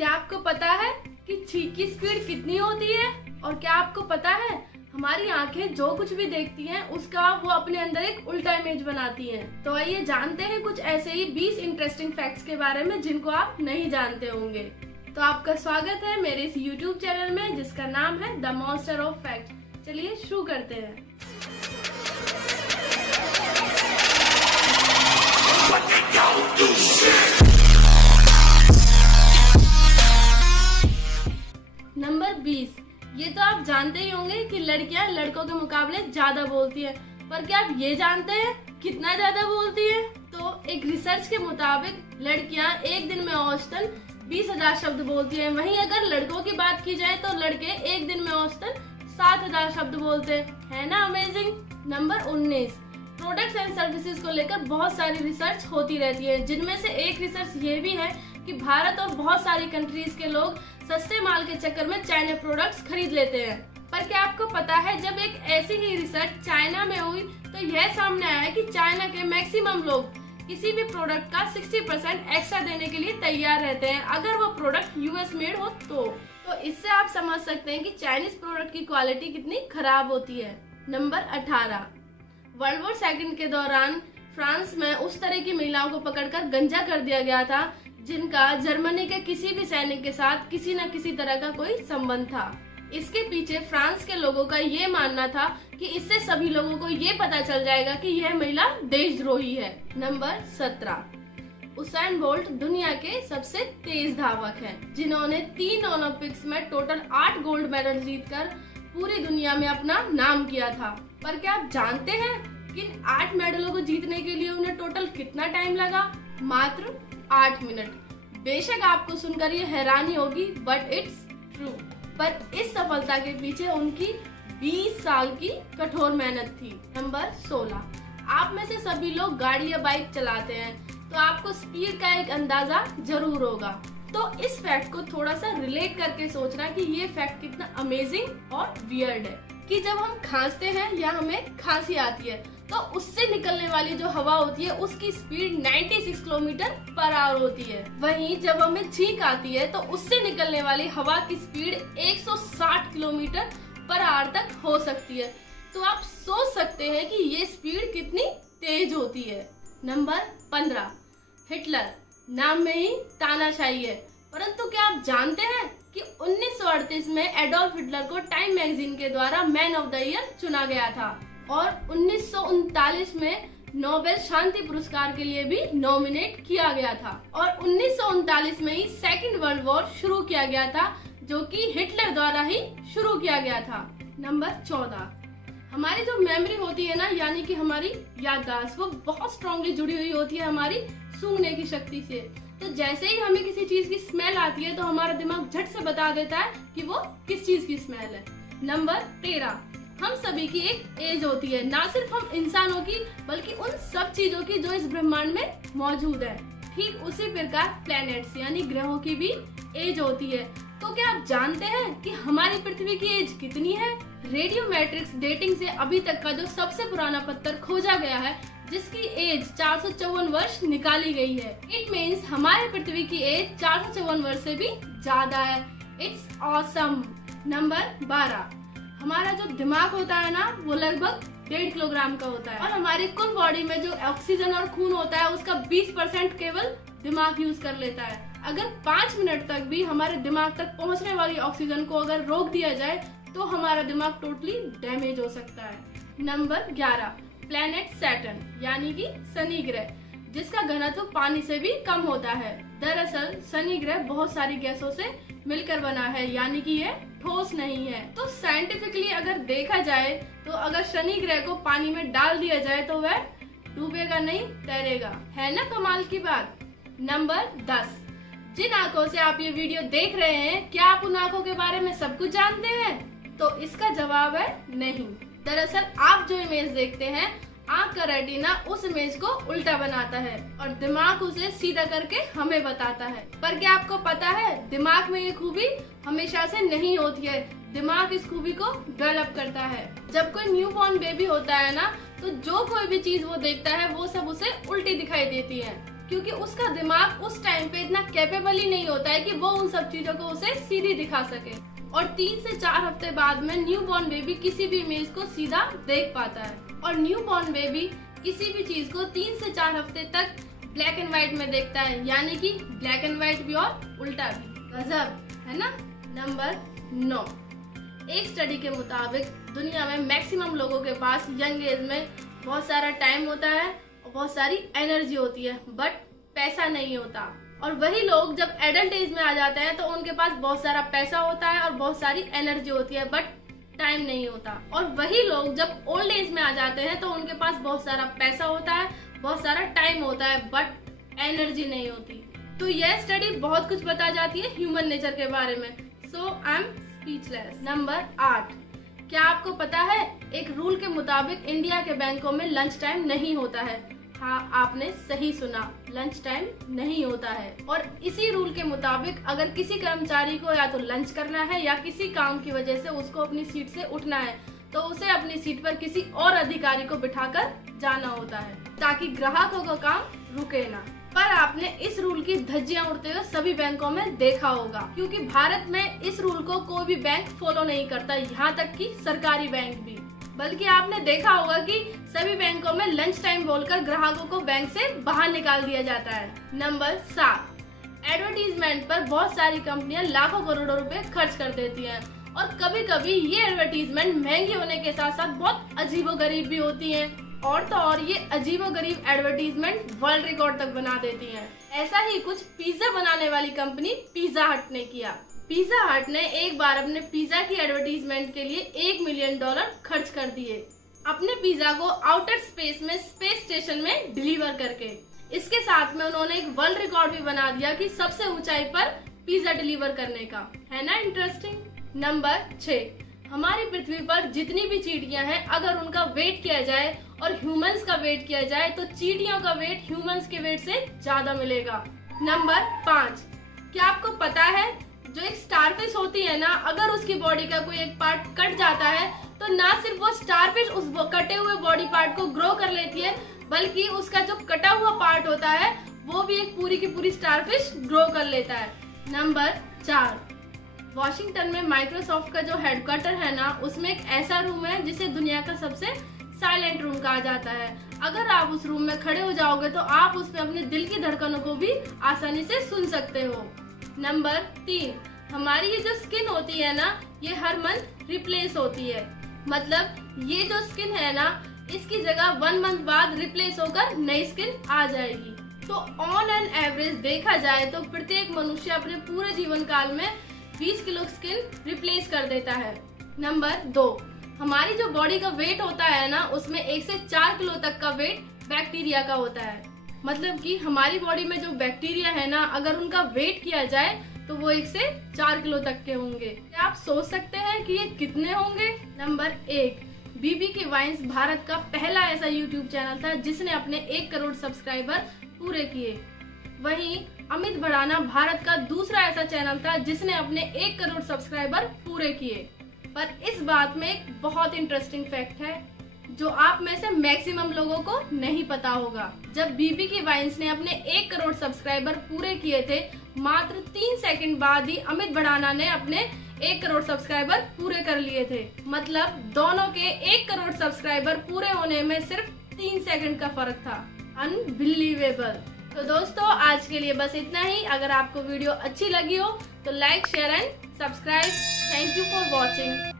क्या आपको पता है कि छींक की स्पीड कितनी होती है? और क्या आपको पता है हमारी आंखें जो कुछ भी देखती हैं उसका वो अपने अंदर एक उल्टा इमेज बनाती हैं। तो आइए जानते हैं कुछ ऐसे ही 20 इंटरेस्टिंग फैक्ट्स के बारे में जिनको आप नहीं जानते होंगे। तो आपका स्वागत है मेरे इस YouTube चैनल में जिसका नाम है द मॉन्स्टर ऑफ फैक्ट। चलिए शुरू करते हैं। नंबर 20। ये तो आप जानते ही होंगे कि लड़कियां लड़कों के मुकाबले ज्यादा बोलती हैं, पर क्या आप ये जानते हैं कितना ज्यादा बोलती है? तो एक रिसर्च के मुताबिक लड़कियां एक दिन में औसतन 20,000 शब्द बोलती हैं। वहीं अगर लड़कों की बात की जाए तो लड़के एक दिन में औसतन 7,000 शब्द बोलते हैं। है ना amazing. Number 19। Products and services को लेकर बहुत सारी रिसर्च होती रहती है, जिनमें से एक रिसर्च ये भी है कि भारत और बहुत सारी कंट्रीज के लोग सस्ते माल के चक्कर में चाइना प्रोडक्ट्स खरीद लेते हैं। पर क्या आपको पता है जब एक ऐसी ही रिसर्च चाइना में हुई तो यह सामने आया कि चाइना के मैक्सिमम लोग किसी भी प्रोडक्ट का 60% एक्स्ट्रा देने के लिए तैयार रहते हैं अगर वो प्रोडक्ट यूएस मेड हो तो इससे आप समझ सकते हैं कि चाइनीज प्रोडक्ट की क्वालिटी कितनी खराब होती है। नंबर 18। वर्ल्ड वॉर सेकंड के दौरान फ्रांस में उस तरह की महिलाओं को पकड़कर गंजा कर दिया गया था जिनका जर्मनी के किसी भी सैनिक के साथ किसी न किसी तरह का कोई संबंध था। इसके पीछे फ्रांस के लोगों का ये मानना था कि इससे सभी लोगों को ये पता चल जाएगा कि यह महिला देशद्रोही है। नंबर 17। उसैन बोल्ट दुनिया के सबसे तेज धावक हैं, जिन्होंने 3 ओलंपिक्स में टोटल 8 गोल्ड मेडल जीतकर पूरी दुनिया में अपना नाम किया था। पर क्या आप जानते हैं कि इन 8 मेडलों को जीतने के लिए उन्हें टोटल कितना टाइम लगा? मात्र 8 मिनट। बेशक आपको सुनकर ये हैरानी होगी बट इट्स ट्रू। पर इस सफलता के पीछे उनकी 20 साल की कठोर मेहनत थी। नंबर 16। आप में से सभी लोग गाड़ी या बाइक चलाते हैं तो आपको स्पीड का एक अंदाजा जरूर होगा। तो इस फैक्ट को थोड़ा सा रिलेट करके सोचना कि ये फैक्ट कितना अमेजिंग और वियर्ड है कि जब हम खांसते हैं या हमें खांसी आती है तो उससे निकलने वाली जो हवा होती है उसकी स्पीड 96 किलोमीटर पर आवर होती है। वहीं जब हमें छींक आती है तो उससे निकलने वाली हवा की स्पीड 160 किलोमीटर पर आवर तक हो सकती है। तो आप सोच सकते हैं कि ये स्पीड कितनी तेज होती है। नंबर 15। हिटलर नाम में ही तानाशाही है, परंतु क्या आप जानते हैं कि 1938 में एडोल्फ हिटलर को टाइम मैगजीन के द्वारा मैन ऑफ द ईयर चुना गया था और 1939 में नोबेल शांति पुरस्कार के लिए भी नॉमिनेट किया गया था और 1939 में ही सेकेंड वर्ल्ड वॉर शुरू किया गया था जो कि हिटलर द्वारा ही शुरू किया गया था। नंबर 14। हमारी जो मेमोरी होती है ना, यानी कि हमारी याददाश्त, वो बहुत स्ट्रांगली जुड़ी हुई होती है हमारी सूंघने की शक्ति से। तो जैसे ही हमें किसी चीज की स्मेल आती है तो हमारा दिमाग झट से बता देता है कि वो किस चीज की स्मेल है। नंबर 13। हम सभी की एक एज होती है, ना सिर्फ हम इंसानों की बल्कि उन सब चीजों की जो इस ब्रह्मांड में मौजूद है। ठीक उसी प्रकार प्लैनेट्स यानी ग्रहों की भी एज होती है। तो क्या आप जानते हैं कि हमारी पृथ्वी की एज कितनी है? रेडियो मैट्रिक्स डेटिंग से अभी तक का जो सबसे पुराना पत्थर खोजा गया है जिसकी एज 454 वर्ष निकाली गई है। इट मीन्स हमारी पृथ्वी की एज 454 वर्ष से भी ज्यादा है। It's awesome. नंबर 12। हमारा जो दिमाग होता है ना वो लगभग 1.5 किलोग्राम का होता है और हमारी कुल बॉडी में जो ऑक्सीजन और खून होता है उसका 20% केवल दिमाग यूज कर लेता है। अगर 5 मिनट तक भी हमारे दिमाग तक पहुंचने वाली ऑक्सीजन को अगर रोक दिया जाए तो हमारा दिमाग टोटली डैमेज हो सकता है। नंबर 11। प्लैनेट सैटर्न यानी कि शनि ग्रह, जिसका घनत्व पानी से भी कम होता है। दरअसल शनि ग्रह बहुत सारी गैसों से मिलकर बना है, यानी कि यह ठोस नहीं है। तो साइंटिफिकली अगर देखा जाए तो अगर शनि ग्रह को पानी में डाल दिया जाए तो वह डूबेगा नहीं, तैरेगा। है ना कमाल की बात। नंबर 10। जिन आंखों से आप ये वीडियो देख रहे हैं, क्या आप उन आंखों के बारे में सब कुछ जानते हैं? तो इसका जवाब है नहीं। दरअसल आप जो इमेज देखते हैं, आंख का रेटिना उस इमेज को उल्टा बनाता है और दिमाग उसे सीधा करके हमें बताता है। पर क्या आपको पता है दिमाग में ये खूबी हमेशा से नहीं होती है, दिमाग इस खूबी को डेवलप करता है। जब कोई न्यू बॉर्न बेबी होता है ना, तो जो कोई भी चीज वो देखता है वो सब उसे उल्टी दिखाई देती है। क्योंकि उसका दिमाग उस टाइम पे इतना कैपेबल ही नहीं होता है कि वो उन सब चीजों को उसे सीधी दिखा सके। और 3 से 4 हफ्ते बाद में न्यू बॉर्न बेबी किसी भी इमेज को सीधा देख पाता है। और न्यू बॉर्न बेबी किसी भी चीज को 3 से 4 हफ्ते तक ब्लैक एंड व्हाइट में देखता है, यानी कि ब्लैक एंड व्हाइट भी और उल्टा भी। गजब है ना। नंबर 9, एक स्टडी के मुताबिक दुनिया में मैक्सिमम लोगों के पास यंग एज में बहुत सारा टाइम होता है और बहुत सारी एनर्जी होती है, बट पैसा नहीं होता। और वही लोग जब एडल्ट एज में आ जाते हैं तो उनके पास बहुत सारा पैसा होता है और बहुत सारी एनर्जी होती है, बट टाइम नहीं होता। और वही लोग जब ओल्ड एज में आ जाते हैं तो उनके पास बहुत सारा पैसा होता है, बहुत सारा टाइम होता है, बट एनर्जी नहीं होती। तो यह स्टडी बहुत कुछ बता जाती है ह्यूमन नेचर के बारे में। सो आई एम स्पीचलेस। नंबर 8, क्या आपको पता है एक रूल के मुताबिक इंडिया के बैंकों में लंच टाइम नहीं होता है। हाँ, आपने सही सुना, लंच टाइम नहीं होता है। और इसी रूल के मुताबिक अगर किसी कर्मचारी को या तो लंच करना है या किसी काम की वजह से उसको अपनी सीट से उठना है तो उसे अपनी सीट पर किसी और अधिकारी को बिठाकर जाना होता है ताकि ग्राहकों का काम रुके ना। पर आपने इस रूल की धज्जियां उड़ते हुए सभी बैंकों में देखा होगा, क्योंकि भारत में इस रूल को कोई भी बैंक फॉलो नहीं करता, यहाँ तक कि सरकारी बैंक भी। बल्कि आपने देखा होगा कि सभी बैंकों में लंच टाइम बोलकर ग्राहकों को बैंक से बाहर निकाल दिया जाता है। नंबर 7, एडवर्टीजमेंट पर बहुत सारी कंपनियां लाखों करोड़ों रुपए खर्च कर देती हैं और कभी कभी ये एडवर्टीजमेंट महंगी होने के साथ साथ बहुत अजीबोगरीब भी होती हैं। और तो और ये अजीबोगरीब एडवर्टीजमेंट वर्ल्ड रिकॉर्ड तक बना देती हैं। ऐसा ही कुछ पिज्जा बनाने वाली कंपनी पिज्जा हट ने किया। पिज्जा हट ने एक बार अपने पिज्जा की एडवर्टीजमेंट के लिए $1 मिलियन खर्च कर दिए अपने पिज्जा को आउटर स्पेस में स्पेस स्टेशन में डिलीवर करके। इसके साथ में उन्होंने एक वर्ल्ड रिकॉर्ड भी बना दिया कि सबसे ऊंचाई पर पिज्जा डिलीवर करने का। है ना इंटरेस्टिंग। नंबर 6, हमारी पृथ्वी पर जितनी भी चींटियां हैं अगर उनका वेट किया जाए और ह्यूमंस का वेट किया जाए तो चींटियों का वेट ह्यूमंस के वेट से ज्यादा मिलेगा। नंबर 5, क्या आपको पता है जो एक स्टारफिश होती है ना, अगर उसकी बॉडी का कोई एक पार्ट कट जाता है तो ना सिर्फ वो स्टारफिश उस कटे हुए बॉडी पार्ट को ग्रो कर लेती है, बल्कि उसका जो कटा हुआ पार्ट होता है वो भी एक पूरी की पूरी स्टारफिश ग्रो कर लेता है। नंबर 4, वॉशिंगटन में माइक्रोसॉफ्ट का जो हेडक्वार्टर है ना, उसमें एक ऐसा रूम है जिसे दुनिया का सबसे साइलेंट रूम कहा जाता है। अगर आप उस रूम में खड़े हो जाओगे तो आप उसमें अपने दिल की धड़कनों को भी आसानी से सुन सकते हो। नंबर 3, हमारी ये जो स्किन होती है ना, ये हर मंथ रिप्लेस होती है। मतलब ये जो स्किन है ना, इसकी जगह 1 मंथ बाद रिप्लेस होकर नई स्किन आ जाएगी। तो ऑन एन एवरेज देखा जाए तो प्रत्येक मनुष्य अपने पूरे जीवन काल में 20 किलो स्किन रिप्लेस कर देता है। नंबर 2, हमारी जो बॉडी का वेट होता है ना, उसमें 1 से 4 किलो तक का वेट बैक्टीरिया का होता है। मतलब कि हमारी बॉडी में जो बैक्टीरिया है ना, अगर उनका वेट किया जाए तो वो 1 से 4 किलो तक के होंगे। क्या आप सोच सकते हैं कि ये कितने होंगे? नंबर 1, बीबी की वाइन्स भारत का पहला ऐसा यूट्यूब चैनल था जिसने अपने 1 करोड़ सब्सक्राइबर पूरे किए। वहीं अमित भड़ाना भारत का दूसरा ऐसा चैनल था जिसने अपने 1 करोड़ सब्सक्राइबर पूरे किए। पर इस बात में एक बहुत इंटरेस्टिंग फैक्ट है जो आप में से मैक्सिमम लोगों को नहीं पता होगा। जब बीबी की वाइन्स ने अपने 1 करोड़ सब्सक्राइबर पूरे किए थे, मात्र 3 सेकंड बाद ही अमित भड़ाना ने अपने 1 करोड़ सब्सक्राइबर पूरे कर लिए थे। मतलब दोनों के 1 करोड़ सब्सक्राइबर पूरे होने में सिर्फ 3 सेकंड का फर्क था। अनबिलीवेबल। तो दोस्तों, आज के लिए बस इतना ही। अगर आपको वीडियो अच्छी लगी हो तो like, share and subscribe. Thank you for watching.